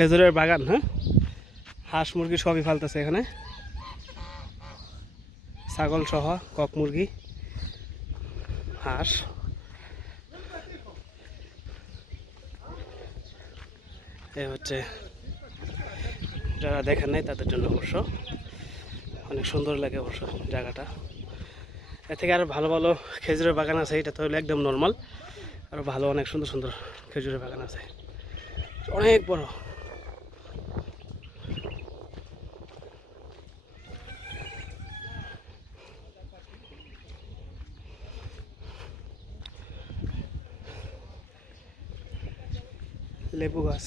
খেজুরের বাগান। হ্যাঁ, হাঁস মুরগি সবই ফালতেছে এখানে, ছাগল সহ, কক মুরগি, হাঁস। এ হচ্ছে, যারা দেখেন নাই তাদের জন্য অবশ্য অনেক সুন্দর লাগে অবশ্য জায়গাটা। এর থেকে আরও ভালো ভালো খেজুরের বাগান আছে, এটা তো হলো একদম নর্মাল। আরও ভালো অনেক সুন্দর সুন্দর খেজুরের বাগান আছে, অনেক বড়। লেবু গাছ।